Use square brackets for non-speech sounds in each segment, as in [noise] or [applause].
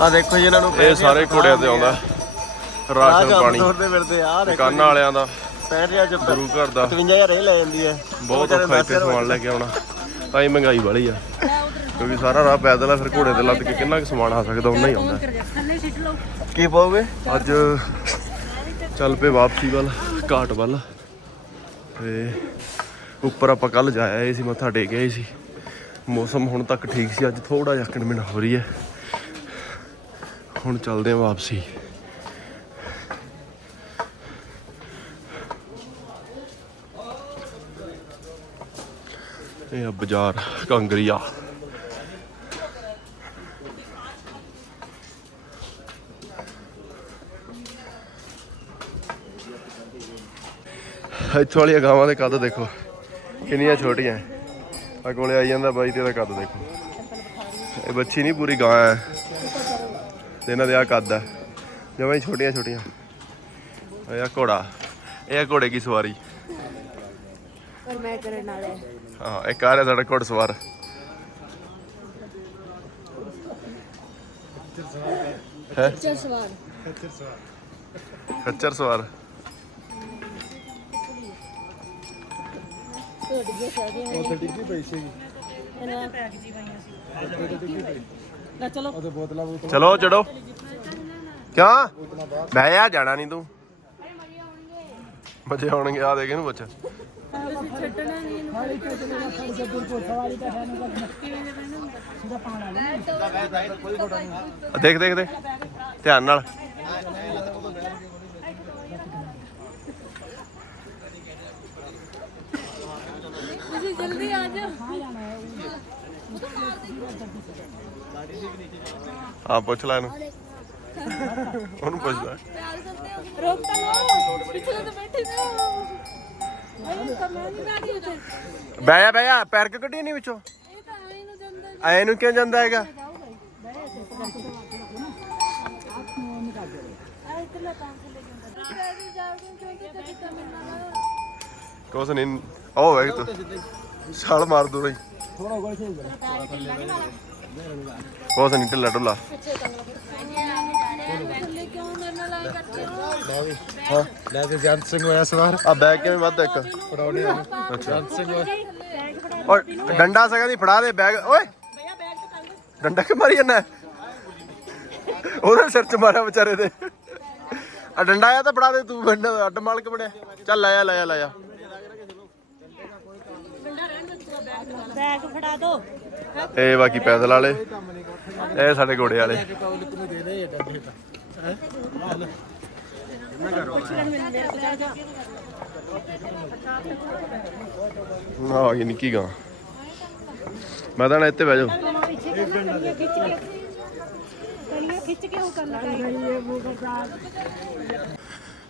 ਆ ਦੇਖੋ ਜੀ ਇਹਨਾਂ ਨੂੰ ਇਹ ਸਾਰੇ ਘੋੜਿਆਂ ਤੇ ਆਉਂਦਾ। ਰਾਸ਼ਨ ਪਾਣੀ। ਤੋਰਦੇ ਫਿਰਦੇ ਆ ਦੁਕਾਨਾਂ ਵਾਲਿਆਂ ਦਾ। 65000 ਚ ਗੁਰੂ ਘਰ ਦਾ। 55000 ਇਹ ਲੈ ਜਾਂਦੀ ਹੈ। ਬਹੁਤ ਔਖਾ ਇੱਥੇ ਸਮਾਨ ਲੈ ਕੇ ਆਉਣਾ। ਤਾਂ ਹੀ ਮਹਿੰਗਾਈ ਵਾਲੀ ਆ। ਕਿਉਂਕਿ ਸਾਰਾ ਰਾਹ ਪੈਦਲ ਆ ਫਿਰ ਘੋੜੇ ਤੇ ਲੱਦ ਕੇ ਕਿੰਨਾ ਕੁ ਸਮਾਨ ਆ ਸਕਦਾ ਉਹਨਾਂ ਹੀ ਆਉਂਦਾ। ਥੱਲੇ ਸਿੱਟ ਲਓ ਕੀ ਪਾਓਗੇ? ਅੱਜ ਚੱਲ ਪਏ ਵਾਪਸੀ ਵੱਲ ਘਾਟ ਵੱਲ। ਤੇ ਉੱਪਰ ਆਪਾਂ ਕੱਲ ਜਾਇਆ ਸੀ ਮੱਥਾ ਟੇਕ ਆਏ ਸੀ। ਮੌਸਮ ਹੁਣ ਤੱਕ ਠੀਕ ਸੀ ਅੱਜ ਥੋੜਾ ਜਿਹਾ ਕਿਣਮਿਣ ਹੋ ਰਹੀ ਹੈ। ਹੁਣ ਚੱਲਦੇ ਆਂ ਵਾਪਸੀ। ਇਹ ਆ ਬਾਜ਼ਾਰ, ਕੰਗਰੀਆ। ਇੱਥੋਂ ਵਾਲੀਆਂ ਗਾਵਾਂ ਦੇ ਕੱਦ ਦੇਖੋ। ਕਿੰਨੀਆਂ ਛੋਟੀਆਂ। ਆ ਕੋਲੇ ਆਈ ਜਾਂਦਾ ਬਾਈ ਤੇ ਇਹਦਾ ਕੱਦ ਦੇਖੋ। ਇਹ ਬੱਚੀ ਨਹੀਂ, ਪੂਰੀ ਗਾਂ ਹੈ। ਤੇ ਇਹਨਾਂ ਦੇ ਆ ਕੱਦ ਹੈ ਜਮਾਂ ਹੀ ਛੋਟੀਆਂ ਛੋਟੀਆਂ। ਇਹ ਆ ਘੋੜਾ। ਇਹ ਆ ਘੋੜੇ ਕੀ ਸਵਾਰੀ। ਪਰ ਮੈਂ ਕਰਨ ਵਾਲਾ ਹਾਂ। ਇੱਕ ਆ ਰਿਹਾ ਸਾਡਾ ਘੋੜ ਸਵਾਰ ਹੈ? ਚੱਲ ਸਵਾਰ ਖੱਚਰ ਸਵਾਰ ਟੁੱਟ ਗਏ ਸਾਰੇ ਉੱਥੇ ਡਿੱਗੀ ਪਈ ਸੀ ਇਹਨਾਂ ਪੈਕ ਜੀ ਪਾਈਆਂ ਸੀ ਚਲੋ। ਉਹਦੇ ਬੋਤਲਾਂ ਬੋਤਲਾਂ ਚਲੋ ਚੜੋ। ਕਿਉਂ? ਬਹਿ ਜਾ ਜਾਣਾ ਨਹੀਂ ਤੂੰ। ਮਜੇ ਆਉਣਗੇ। ਆ ਦੇਖ ਇਹਨੂੰ ਪੁੱਛ ਛੱਡਣਾ ਨਹੀਂ ਇਹਨੂੰ। ਆ ਦੇਖ ਦੇਖ ਦੇਖ। ਧਿਆਨ ਨਾਲ। ਤੁਸੀਂ ਜਲਦੀ ਆ ਜਾਓ। ਹਾਂ, ਪੁੱਛ ਲੈ ਇਹਨੂੰ। ਉਹਨੂੰ ਪੁੱਛ ਲੈ। ਰੋਕ ਤਾਂ ਲਓ ਪਿੱਛੇ ਤਾਂ ਬੈਠੇ ਨੇ ਇਹ ਤਾਂ ਮੈਂ ਨਹੀਂ ਬੈਠੀ ਉੱਥੇ ਬਹਿ ਜਾ ਬਹਿ ਜਾ, ਪੈਰ ਕਿਉਂ ਕੱਢੀ ਨਹੀਂ ਵਿੱਚੋਂ? ਇਹ ਤਾਂ ਐਂ ਨੂੰ ਜਾਂਦਾ ਐ ਨੂੰ ਕਿਉਂ ਜਾਂਦਾ ਹੈਗਾ? ਕੁਛ ਨਹੀਂ ਉਹ ਵੇਖ ਤੂੰ। ਛਾਲ ਮਾਰ ਦੂ ਰਹੀ ਕੁਛ ਨਹੀਂ ਢਿੱਲਾ ਢੁੱਲਾ। ਹੋ ਲੈ ਵੀ ਹਾਂ ਲੈ ਤੇ ਜੰਤ ਸਿੰਘ ਹੋਇਆ ਸਵਾਰ। ਆ ਬੈਗ ਕਿਵੇਂ ਵੱਧ ਇੱਕ? ਪੜਾਉਣੀ ਜੰਤ ਸਿੰਘ ਹੋਇਆ। ਓਏ ਡੰਡਾ ਸਗਾ ਦੀ ਫੜਾ ਦੇ ਬੈਗ। ਓਏ! ਡੰਡਾ ਕਿ ਮਾਰੀ ਜਾਂਦਾ? ਉਹਦੇ ਸਿਰ ਚ ਮਾਰਿਆ ਵਿਚਾਰੇ ਦੇ। ਆ ਡੰਡਾ ਆ ਤਾਂ ਫੜਾ ਦੇ ਤੂੰ ਡੰਡਾ ਅੱਡ ਮਾਲਕ ਬਣਿਆ। ਚੱਲ ਲੈ ਆ ਲੈ ਆ ਲੈ ਆ। ਬੈਗ ਫੜਾ ਦੋ। ਇਹ ਬਾਕੀ ਪੈਦਲ ਵਾਲੇ, ਇਹ ਸਾਡੇ ਘੋੜੇ ਵਾਲੇ। ਨਾ, ਆ ਗਈ ਨਿੱਕੀ ਗਾਂ। ਮੈਂ ਤਾਂ ਨਾ ਇੱਥੇ ਬਹਿ ਜਾਓ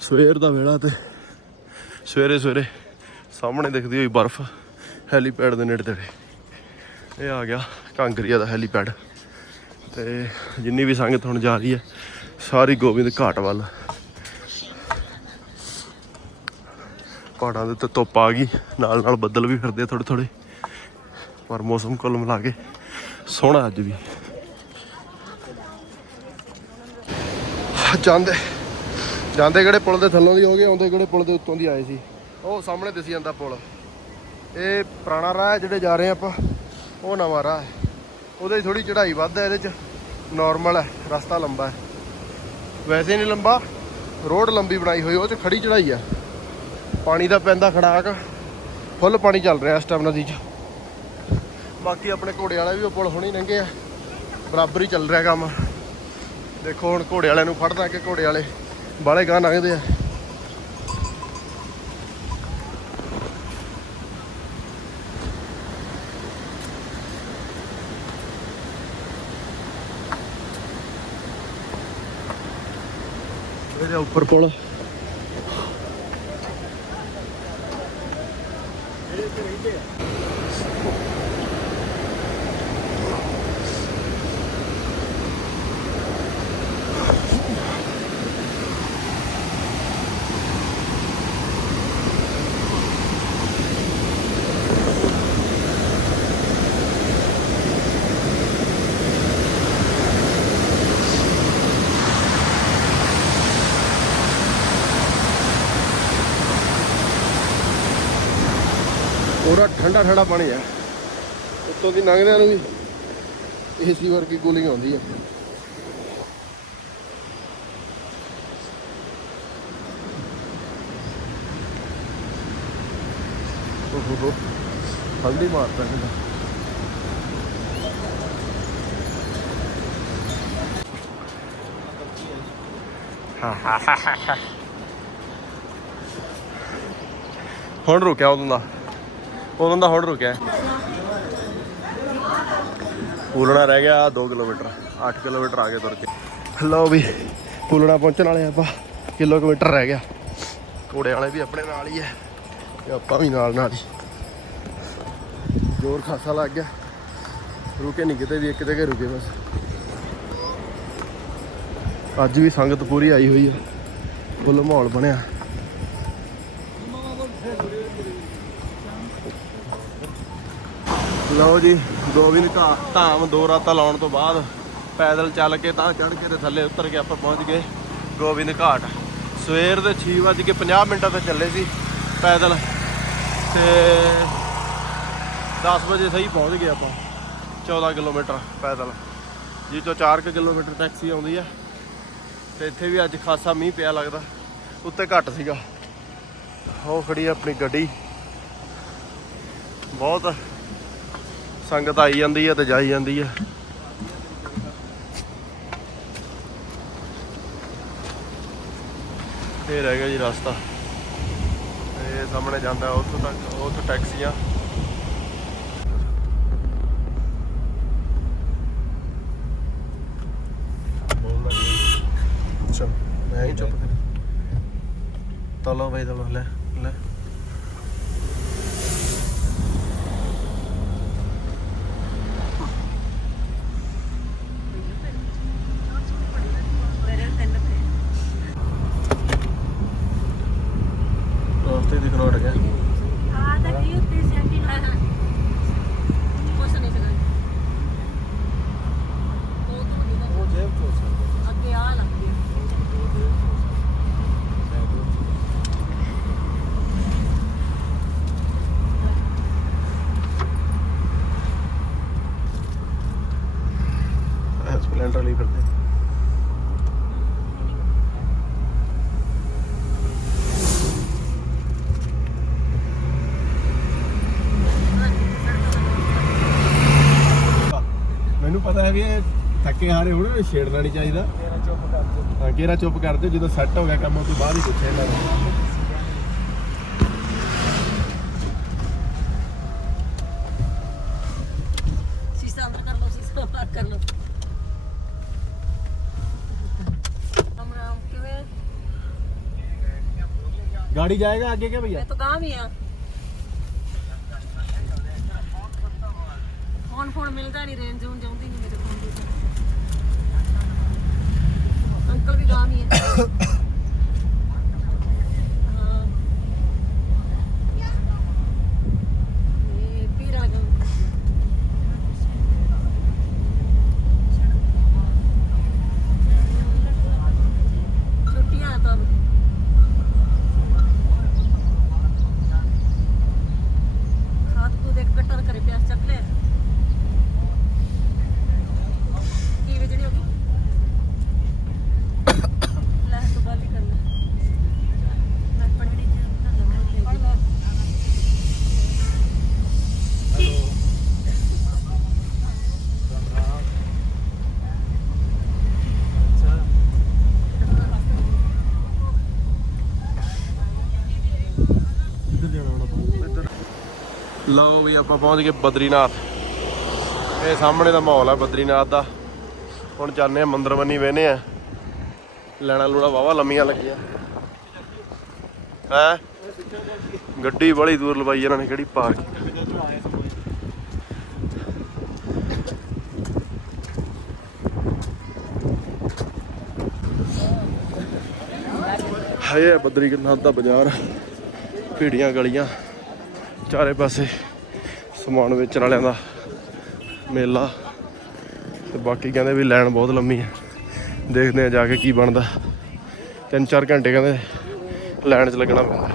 ਸਵੇਰ ਦਾ ਵੇਲਾ ਤੇ ਸਵੇਰੇ ਸਵੇਰੇ ਸਾਹਮਣੇ ਦਿਖਦੀ ਹੋਈ ਬਰਫ਼। ਹੈਲੀਪੈਡ ਦੇ ਨੇੜੇ ਤੇੜੇ। ਇਹ ਆ ਗਿਆ ਕਾਂਗਰੀਆ ਦਾ ਹੈਲੀਪੈਡ। ਤੇ ਜਿੰਨੀ ਵੀ ਸੰਗਤ ਹੁਣ ਜਾ ਰਹੀ ਹੈ, ਸਾਰੀ ਗੋਬਿੰਦ ਘਾਟ ਵੱਲ। ਪਹਾੜਾਂ ਦੇ ਉੱਤੇ ਧੁੱਪ ਆ ਗਈ, ਨਾਲ ਨਾਲ ਬੱਦਲ ਵੀ ਫਿਰਦੇ ਥੋੜੇ ਥੋੜੇ ਪਰ ਮੌਸਮ ਕੁੱਲ ਮਿਲਾ ਕੇ ਸੋਹਣਾ ਅੱਜ ਵੀ। ਜਾਂਦੇ ਜਾਂਦੇ ਕਿਹੜੇ ਪੁਲ ਦੇ ਥੱਲੋਂ ਦੀ ਹੋ ਗਏ ਆਉਂਦੇ ਕਿਹੜੇ ਪੁਲ ਦੇ ਉੱਤੋਂ ਦੀ ਆਏ ਸੀ? ਉਹ ਸਾਹਮਣੇ ਦਿਸੀ ਜਾਂਦਾ ਪੁਲ। ਇਹ ਪੁਰਾਣਾ ਰਾਹ ਹੈ, ਜਿਹੜੇ ਜਾ ਰਹੇ ਆਪਾਂ, ਉਹ ਨਵਾਂ ਰਾਹ ਹੈ। ਉਹਦੇ ਥੋੜੀ ਚੜ੍ਹਾਈ ਵੱਧ ਹੈ, ਇਹਦੇ ਚ ਨਾਰਮਲ ਹੈ, ਰਸਤਾ ਲੰਬਾ ਹੈ। ਵੈਸੇ ਨਹੀਂ ਲੰਬਾ, ਰੋਡ ਲੰਬੀ ਬਣਾਈ ਹੋਈ ਉਹ ਚ ਖੜੀ ਚੜ੍ਹਾਈ ਹੈ ਪਾਣੀ ਦਾ ਪੈਂਦਾ ਖੜਾਕ, ਫੁੱਲ ਪਾਣੀ ਚੱਲ ਰਿਹਾ ਇਸ ਟਾਈਮ ਨਦੀ 'ਚ। ਬਾਕੀ ਆਪਣੇ ਘੋੜੇ ਵਾਲੇ ਵੀ ਉਹ ਪੁਲ ਹੁਣੀ ਲੰਘੇ ਆ। ਬਰਾਬਰ ਹੀ ਚੱਲ ਰਿਹਾ ਕੰਮ। ਦੇਖੋ ਹੁਣ ਘੋੜੇ ਵਾਲਿਆਂ ਨੂੰ ਫੜਦਾ ਕਿ ਘੋੜੇ ਵਾਲੇ ਬਾਲੇ ਗਾਂ ਲੰਘਦੇ ਆ। ਇਹਦੇ ਉੱਪਰ ਪੂਰਾ ਠੰਡਾ ਠੰਡਾ ਪਾਣੀ ਆ ਉੱਤੋਂ ਦੀ ਲੰਘਦਿਆਂ ਨੂੰ ਵੀ ਏਸੀ ਵਰਗੀ ਕੂਲਿੰਗ ਆਉਂਦੀ ਆ ਓਹ ਹੋ ਮਾਰਦਾ ਹੈਗਾ ਹੁਣ ਰੁਕਿਆ ਉਦੋਂ ਦਾ। ਉਦੋਂ ਦਾ ਹੁਣ ਰੁਕਿਆ। ਪੂਲਣਾ ਰਹਿ ਗਿਆ 2 ਕਿਲੋਮੀਟਰ 8 ਕਿਲੋਮੀਟਰ ਆ ਗਏ ਤੁਰ ਕੇ। ਲਓ ਵੀ, ਪੂਲਣਾ ਪਹੁੰਚਣ ਵਾਲੇ ਆਪਾਂ, ਕਿਲੋਮੀਟਰ ਰਹਿ ਗਿਆ। ਘੋੜੇ ਵਾਲੇ ਵੀ ਆਪਣੇ ਨਾਲ ਹੀ ਹੈ ਤੇ ਆਪਾਂ ਵੀ ਨਾਲ ਨਾਲ ਹੀ। ਜ਼ੋਰ ਖਾਸਾ ਲੱਗ ਗਿਆ। ਰੁਕੇ ਨਹੀਂ ਕਿਤੇ ਵੀ, ਇੱਕ ਜਗ੍ਹਾ ਰੁਕੇ ਬਸ। ਅੱਜ ਵੀ ਸੰਗਤ ਪੂਰੀ ਆਈ ਹੋਈ ਆ। ਫੁੱਲ ਮਾਹੌਲ ਬਣਿਆ। ਲਓ ਜੀ, ਗੋਬਿੰਦ ਘਾ, ਧਾਮ ਦੋ ਰਾਤਾਂ ਲਾਉਣ ਤੋਂ ਬਾਅਦ ਪੈਦਲ ਚੱਲ ਕੇ ਤਾਂ ਚੜ੍ਹ ਕੇ ਤੇ ਥੱਲੇ ਉਤਰ ਕੇ ਆਪਾਂ ਪਹੁੰਚ ਗਏ ਗੋਬਿੰਦ ਘਾਟ। ਸਵੇਰ ਦੇ 6:50 ਮਿੰਟਾਂ ਤੇ ਚੱਲੇ ਸੀ ਪੈਦਲ ਤੇ 10 ਵਜੇ ਸਹੀ ਪਹੁੰਚ ਗਏ ਆਪਾਂ 14 ਕਿਲੋਮੀਟਰ ਪੈਦਲ। ਜੀ ਤੋਂ 4 ਕਿਲੋਮੀਟਰ ਟੈਕਸੀ ਆਉਂਦੀ ਆ ਤੇ ਇੱਥੇ ਵੀ ਅੱਜ ਖਾਸਾ ਮੀਂਹ ਪਿਆ ਲੱਗਦਾ, ਉੱਤੇ ਘੱਟ ਸੀਗਾ। ਉਹ ਖੜੀ ਆਪਣੀ ਗੱਡੀ। ਬਹੁਤ ਸੰਗਤ ਆਈ ਜਾਂਦੀ ਹੈ ਤੇ ਜਾਈ ਜਾਂਦੀ ਹੈ। ਇਹ ਰਹਿ ਗਿਆ ਜੀ ਰਸਤਾ। ਇਹ ਸਾਹਮਣੇ ਜਾਂਦਾ ਉੱਥੋਂ ਤੱਕ, ਉੱਥੋਂ ਟੈਕਸੀਆਂ। ਅੱਛਾ ਮੈਂ ਹੀ ਚੁੱਪ ਕਰ। ਤਲੋ ਭਾਈ ਤਲੋ ਲੈ ਲੈ ਰਸਤੇ ਦਿਖਣ ਹਟ ਗਿਆ ਆ ਤਾਂ ਕੀ ਉੱਤੇ ਸੈਂਟੀ ਨਾ ਕੁਛ ਨਹੀਂ ਸਕਦਾ ਉਹ ਤੋਂ ਨਹੀਂ ਉਹ ਜੇਬ ਤੋਂ ਸਕਦਾ ਅੱਗੇ ਆ ਲੱਗਦੀ ਸਪਲੈਂਡਰ ਲਈ ਫਿਰਦੇ ਮੈਨੂੰ ਪਤਾ ਹੈ ਵੀ ਇਹ ਥੱਕੇ ਹਾਰੇ ਹੋਣ ਛੇੜਨਾ ਨਹੀਂ ਚਾਹੀਦਾ ਤੇਰਾ ਚੁੱਪ ਕਰ ਦੇ ਹਾਂ ਕਿਹੜਾ ਚੁੱਪ ਕਰ ਦਿਓ ਜਦੋਂ ਸੈੱਟ ਹੋ ਗਿਆ ਕੰਮ ਉਹ ਤੋਂ ਬਾਅਦ ਹੀ ਪੁੱਛਿਆ ਇਹਨਾਂ ਨੂੰ ਸੀਸਾ ਅੰਦਰ ਕਰ ਲਓ ਸੀਸਾ ਬਾਹਰ ਕਰ ਲਓ ਰਾਮ ਰਾਮ ਕਿਵੇਂ गाड़ी जाएगा आगे क्या भैया ਮੈਂ ਤਾਂ ਗਾਂ ਵੀ ਆ ਫੋਨ ਫੋਨ ਮਿਲਦਾ ਨਹੀਂ ਰੇਂਜ ਜੂਨ ਜਾਉਂਦੀ ਤਾਂ। ਅੰਕਲ ਵੀ ਗਾਂ ਵੀ ਹੈ ਹਾਂ ਇਹ ਪੀਰਾ ਗਾਂ ਛੁੱਟੀਆਂ ਤਾਂ ਖਾਦ ਕੋ ਦੇਖ ਕਟਰ ਕਰੇ ਪਿਆਸ ਚੱਕ ਲੈ ਕੀ ਵੇਚਣੀ ਹੋਗੀ ਲੈ ਤੂੰ ਗੱਲ ਹੀ ਕਰ ਲੈ ਮੈਂ ਪੜ੍ਹੜੀ ਚ ਨਾ ਲਵਾਂ ਲੈ ਹੈਲੋ ਰਾਮ ਰਾਮ ਅੱਛਾ ਇੱਧਰ ਜਾਣਾ ਹੁਣ ਇੱਧਰ ਲਓ ਵੀ ਆਪਾਂ ਪਹੁੰਚ ਗਏ ਬਦਰੀਨਾਥ। ਇਹ ਸਾਹਮਣੇ ਦਾ ਮਾਹੌਲ ਆ ਬਦਰੀਨਾਥ ਦਾ। ਹੁਣ ਜਾਂਦੇ ਆ ਮੰਦਰ ਬੰਨੀ ਵੇਨੇ ਆ। ਲੈਣਾ ਲੂਣਾ ਵਾਵਾ ਲੰਮੀਆਂ ਲੱਗੀਆਂ। ਹੈ? ਗੱਡੀ ਬੜੀ ਦੂਰ ਲਵਾਈ ਇਹਨਾਂ ਨੇ, ਕਿਹੜੀ ਪਾਰਕਿੰਗ ਹਾਏ, ਬਦਰੀਨਾਥ ਦਾ ਬਾਜ਼ਾਰ। ਭੀੜੀਆਂ ਗਲੀਆਂ। ਚਾਰੇ ਪਾਸੇ ਸਮਾਨ ਵੇਚਣ ਵਾਲਿਆਂ ਦਾ ਮੇਲਾ ਤੇ ਬਾਕੀ ਕਹਿੰਦੇ ਵੀ ਲਾਈਨ ਬਹੁਤ ਲੰਮੀ ਹੈ। ਦੇਖਦੇ ਆ ਜਾ ਕੇ ਕੀ ਬਣਦਾ। ਤਿੰਨ ਚਾਰ ਘੰਟੇ ਕਹਿੰਦੇ ਲਾਈਨ 'ਚ ਲੱਗਣਾ ਪੈਂਦਾ।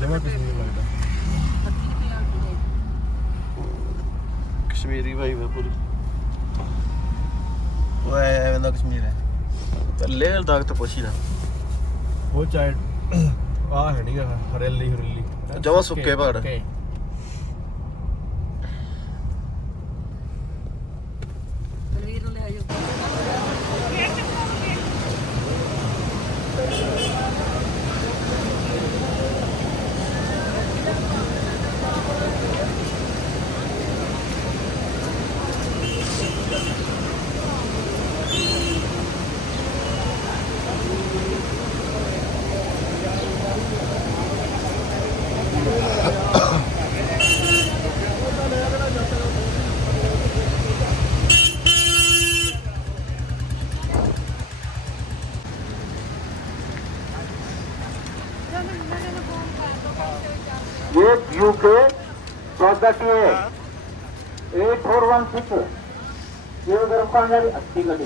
ਜਮਾ ਕਸ਼ਮੀਰੀ ਭਾਈ ਮੈਂ ਪੂਰੀ। ਓਏ ਐਵੇਂ ਦਾ ਕਸ਼ਮੀਰ ਹੈ ਥੱਲੇ ਲਦਾਖ ਤਾਂ ਪੁੱਛ ਹੀ ਨਾ ਉਹ ਚਾਹੇ ਆ ਹੈ ਨਹੀਂ ਹਰੇਲੀ ਹਰੇਲੀ ਜਮਾਂ ਸੁੱਕੇ ਪਹਾੜ। ਸੁੱਕੇ। ਆਪਾਂ ਅੰਦਰ ਅੱਖੀ ਗੱਡੀ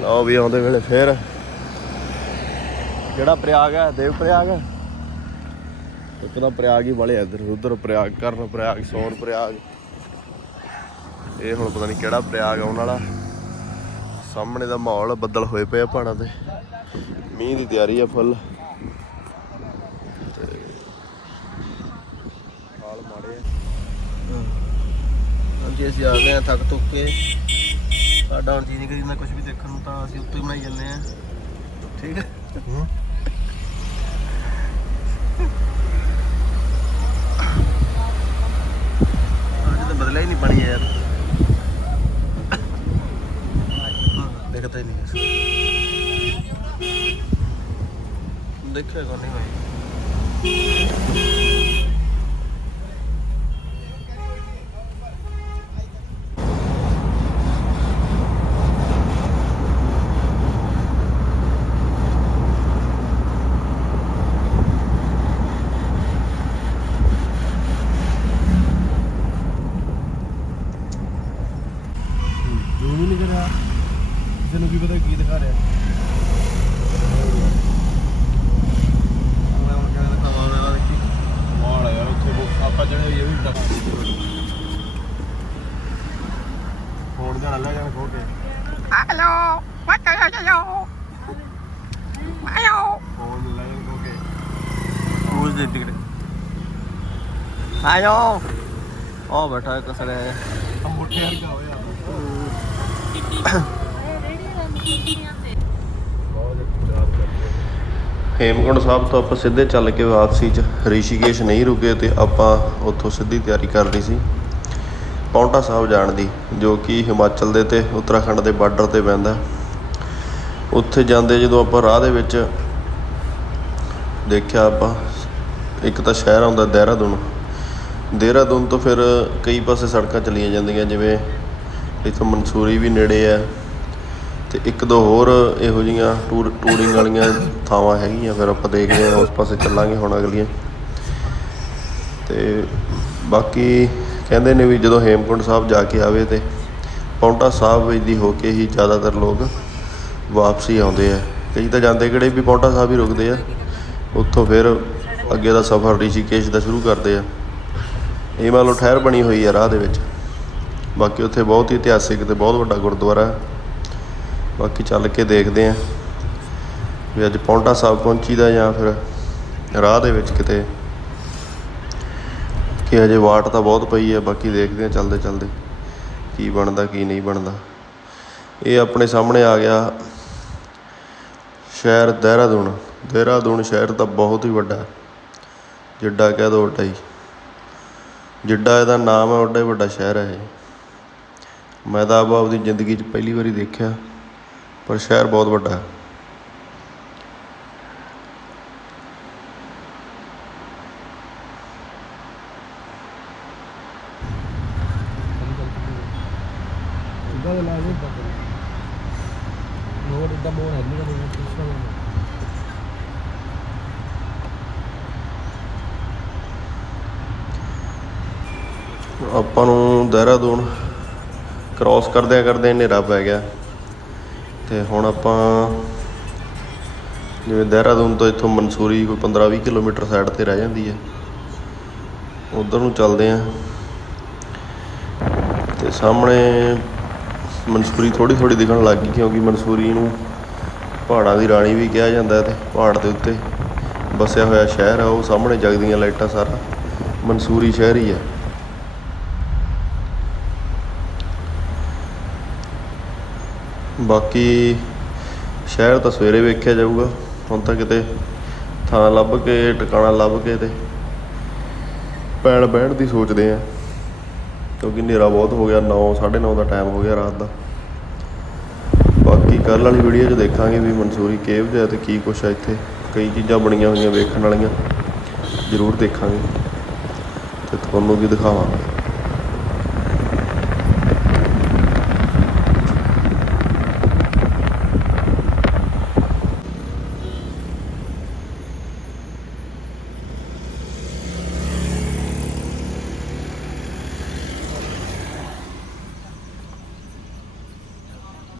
ਲਓ ਵੀ ਆਉਂਦੇ ਵੇਲੇ ਫੇਰ। ਕਿਹੜਾ ਪ੍ਰਯਾਗ ਹੈ? ਦੇਵ ਪ੍ਰਯਾਗ ਇੱਕ ਤਾਂ ਪ੍ਰਯਾਗ ਹੀ ਵਾਲੇ ਇੱਧਰ, ਉਧਰ ਪ੍ਰਯਾਗ, ਕਰਨ ਪ੍ਰਯਾਗ ਸੌਰ ਪ੍ਰਯਾਗ। ਇਹ ਹੁਣ ਪਤਾ ਨਹੀਂ ਕਿਹੜਾ ਪ੍ਰਯਾਗ ਆਉਣ ਵਾਲਾ ਸਾਹਮਣੇ ਦਾ ਮਾਹੌਲ ਬੱਦਲ ਹੋਏ ਪਏ ਆ ਪਹਾੜਾਂ ਤੇ। ਮੀਂਹ ਦੀ ਤਿਆਰੀ ਆ ਫੁੱਲ। ਹਾਲ ਮਾੜੇ ਆ। ਹਾਂਜੀ, ਅਸੀਂ ਆ ਗਏ ਆ ਥੱਕ ਤੁੱਕ ਕੇ। ਸਾਡਾ ਹੁਣ ਜੀ ਨਹੀਂ ਕਰੀਦਾ ਕੁਝ ਵੀ ਦੇਖਣ ਨੂੰ ਤਾਂ ਅਸੀਂ ਉੱਤੇ ਬਣਾਈ ਜਾਂਦੇ ਆ ਠੀਕ ਹੈ ਹੂੰ। ਅੱਜ ਤਾਂ ਬਦਲਿਆ ਹੀ ਨਹੀਂ ਪਾਣੀ ਯਾਰ ਦੇਖਦਾ ਹੀ ਨਹੀਂ ਦੇਖਿਆ ਕੋ ਨਹੀਂ ਭਾਈ ਜ਼ੂਮ ਹੀ ਨਹੀਂ ਕਰਿਆ ਕਿਸੇ ਨੂੰ ਕੀ ਪਤਾ ਕੀ ਦਿਖਾ ਰਿਹਾ। ਮਾਲ ਆ ਯਾਰ ਉੱਥੇ ਉਹ ਆਪਾਂ ਜਿਹੜੇ ਇਹ ਵੀ ਟਕਾ ਫੋਨ ਜਾਣ ਲੈ ਜਾਣ ਖੋ ਕੇ ਫੋਨ ਲੈ ਜਾਣ ਖੋ ਕੇ ਪੂਛ ਦੇ ਟਿਕਟ ਆਇਓ। ਉਹ ਬੈਠਾ ਕਸਰੇ ਅੰਗੂਠੇ ਵਰਗਾ ਹੋਇਆ। [coughs] ਹੇਮਕੁੰਡ ਸਾਹਿਬ ਤੋਂ ਆਪਾਂ ਸਿੱਧੇ ਚੱਲ ਕੇ ਵਾਪਸੀ 'ਚ ਰਿਸ਼ੀਕੇਸ਼ ਨਹੀਂ ਰੁਕੇ ਤੇ ਆਪਾਂ ਉੱਥੋਂ ਸਿੱਧੀ ਤਿਆਰੀ ਕਰਨੀ ਸੀ। ਪੌਂਟਾ ਸਾਹਿਬ ਜਾਣ ਦੀ, ਜੋ ਕਿ ਹਿਮਾਚਲ ਦੇ ਤੇ ਉੱਤਰਾਖੰਡ ਦੇ ਬਾਰਡਰ ਤੇ ਪੈਂਦਾ। ਉੱਥੇ ਜਾਂਦੇ ਜਦੋਂ ਆਪਾਂ ਰਾਹ ਦੇ ਵਿੱਚ ਦੇਖਿਆ ਆਪਾਂ, ਇੱਕ ਤਾਂ ਸ਼ਹਿਰ ਆਉਂਦਾ ਦੇਹਰਾਦੂਨ। ਦੇਹਰਾਦੂਨ ਤੋਂ ਫਿਰ ਕਈ ਪਾਸੇ ਸੜਕਾਂ ਚੱਲੀਆਂ ਜਾਂਦੀਆਂ, ਜਿਵੇਂ ਇੱਥੋਂ ਮਨਸੂਰੀ ਵੀ ਨੇੜੇ ਆ ਤੇ ਇੱਕ ਦੋ ਹੋਰ ਇਹੋ ਜਿਹੀਆਂ ਟੂਰ ਟੂਰਿੰਗ ਵਾਲੀਆਂ ਥਾਵਾਂ ਹੈਗੀਆਂ, ਫਿਰ ਆਪਾਂ ਦੇਖਦੇ ਹਾਂ, ਉਸ ਪਾਸੇ ਚੱਲਾਂਗੇ ਹੁਣ ਅਗਲੀਆਂ। ਤੇ ਬਾਕੀ ਕਹਿੰਦੇ ਨੇ ਵੀ ਜਦੋਂ ਹੇਮਕੁੰਟ ਸਾਹਿਬ ਜਾ ਕੇ ਆਵੇ ਤੇ ਪੌਂਟਾ ਸਾਹਿਬ ਵਿੱਚ ਦੀ ਹੋ ਕੇ ਹੀ ਜ਼ਿਆਦਾਤਰ ਲੋਕ ਵਾਪਸੀ ਆਉਂਦੇ ਆ। ਕਈ ਤਾਂ ਜਾਂਦੇ ਕਿਹੜੇ ਵੀ ਪੌਂਟਾ ਸਾਹਿਬ ਹੀ ਰੁਕਦੇ ਆ, ਉੱਥੋਂ ਫਿਰ ਅੱਗੇ ਦਾ ਸਫ਼ਰ ਰਿਸ਼ੀਕੇਸ਼ ਦਾ ਸ਼ੁਰੂ ਕਰਦੇ ਆ। ਇਹ ਮੰਨ ਲਓ ਠਹਿਰ ਬਣੀ ਹੋਈ ਆ ਰਾਹ ਦੇ ਵਿੱਚ। ਬਾਕੀ ਉੱਥੇ ਬਹੁਤ ਹੀ ਇਤਿਹਾਸਿਕ ਤੇ ਬਹੁਤ ਵੱਡਾ ਗੁਰਦੁਆਰਾ ਹੈ ਬਾਕੀ ਚੱਲ ਕੇ ਦੇਖਦੇ ਆਂ ਵੀ ਅੱਜ ਪੌਂਟਾ ਸਾਹਿਬ ਪਹੁੰਚੀਦਾ ਜਾਂ ਫਿਰ ਰਾਹ ਦੇ ਵਿੱਚ ਕਿਤੇ। ਕਿ ਅਜੇ ਵਾਟ ਤਾਂ ਬਹੁਤ ਪਈ ਹੈ ਬਾਕੀ ਦੇਖਦੇ ਆਂ ਚੱਲਦੇ ਚੱਲਦੇ ਕੀ ਬਣਦਾ, ਕੀ ਨਹੀਂ ਬਣਦਾ। ਇਹ ਆਪਣੇ ਸਾਹਮਣੇ ਆ ਗਿਆ ਸ਼ਹਿਰ ਦੇਹਰਾਦੂਨ। ਦੇਹਰਾਦੂਨ ਸ਼ਹਿਰ ਤਾਂ ਬਹੁਤ ਹੀ ਵੱਡਾ, ਜਿੱਡਾ ਕਹਿ ਦੋ ਓਡਾ ਹੀ। ਜਿੱਡਾ ਇਹਦਾ ਨਾਮ ਹੈ ਓਡਾ ਹੀ ਵੱਡਾ ਸ਼ਹਿਰ ਹੈ ਇਹ। ਮੈਂ ਤਾਂ ਆਪ ਆਪਦੀ ਜ਼ਿੰਦਗੀ 'ਚ ਪਹਿਲੀ ਵਾਰੀ ਦੇਖਿਆ। ਪਰ ਸ਼ਹਿਰ ਬਹੁਤ ਵੱਡਾ ਹੈ। ਸਿੱਧਾ ਦੇ ਲਾ ਨੋਟ ਇੱਡਾ ਮੋੜ ਹੈ ਨਹੀਂ ਕਦੇ ਪਿਛਲਾ ਆਪਾਂ ਨੂੰ ਦੇਹਰਾਦੂਨ ਕ੍ਰਾਸ ਕਰਦਿਆਂ ਕਰਦੇ ਹਨੇਰਾ ਪੈ ਗਿਆ। ਤੇ ਹੁਣ ਆਪਾਂ ਜਿਵੇਂ ਦੇਹਰਾਦੂਨ ਤੋਂ ਇੱਥੋਂ ਮਨਸੂਰੀ ਕੋਈ 15-20 ਕਿਲੋਮੀਟਰ ਸਾਈਡ ਤੇ ਰਹਿ ਜਾਂਦੀ ਹੈ। ਉਧਰ ਨੂੰ ਚੱਲਦੇ ਆਂ ਤੇ ਸਾਹਮਣੇ ਮਨਸੂਰੀ ਥੋੜੀ ਥੋੜੀ ਦਿਖਣ ਲੱਗ ਗਈ ਕਿਉਂਕਿ ਮਨਸੂਰੀ ਨੂੰ ਪਹਾੜਾਂ ਦੀ ਰਾਣੀ ਵੀ ਕਿਹਾ ਜਾਂਦਾ ਹੈ ਤੇ ਪਹਾੜ ਦੇ ਉੱਤੇ ਵਸਿਆ ਹੋਇਆ ਸ਼ਹਿਰ ਆ, ਉਹ ਸਾਹਮਣੇ ਜਗਦੀਆਂ ਲਾਈਟਾਂ ਸਾਰਾ ਮਨਸੂਰੀ ਸ਼ਹਿਰ ਹੀ ਹੈ। ਬਾਕੀ ਸ਼ਹਿਰ ਤਾਂ ਸਵੇਰੇ ਵੇਖਿਆ ਜਾਊਗਾ। ਹੁਣ ਤਾਂ ਕਿਤੇ ਥਾਂ ਲੱਭ ਕੇ, ਟਿਕਾਣਾ ਲੱਭ ਕੇ ਤੇ ਪੈਣ ਬਹਿਣ ਦੀ ਸੋਚਦੇ ਆ। ਕਿਉਂਕਿ ਹਨੇਰਾ ਬਹੁਤ ਹੋ ਗਿਆ 9 9:30 ਦਾ ਟਾਈਮ ਹੋ ਗਿਆ ਰਾਤ ਦਾ। ਬਾਕੀ ਕੱਲ੍ਹ ਵਾਲੀ ਵੀਡੀਓ 'ਚ ਦੇਖਾਂਗੇ ਵੀ ਮਨਸੂਰੀ ਕੇਵ ਜਿਹਾ ਤੇ ਕੀ ਕੁਛ ਆ ਇੱਥੇ। ਕਈ ਚੀਜ਼ਾਂ ਬਣੀਆਂ ਹੋਈਆਂ ਵੇਖਣ ਵਾਲੀਆਂ। ਜ਼ਰੂਰ ਦੇਖਾਂਗੇ। ਤੇ ਤੁਹਾਨੂੰ ਵੀ ਦਿਖਾਵਾਂਗੇ।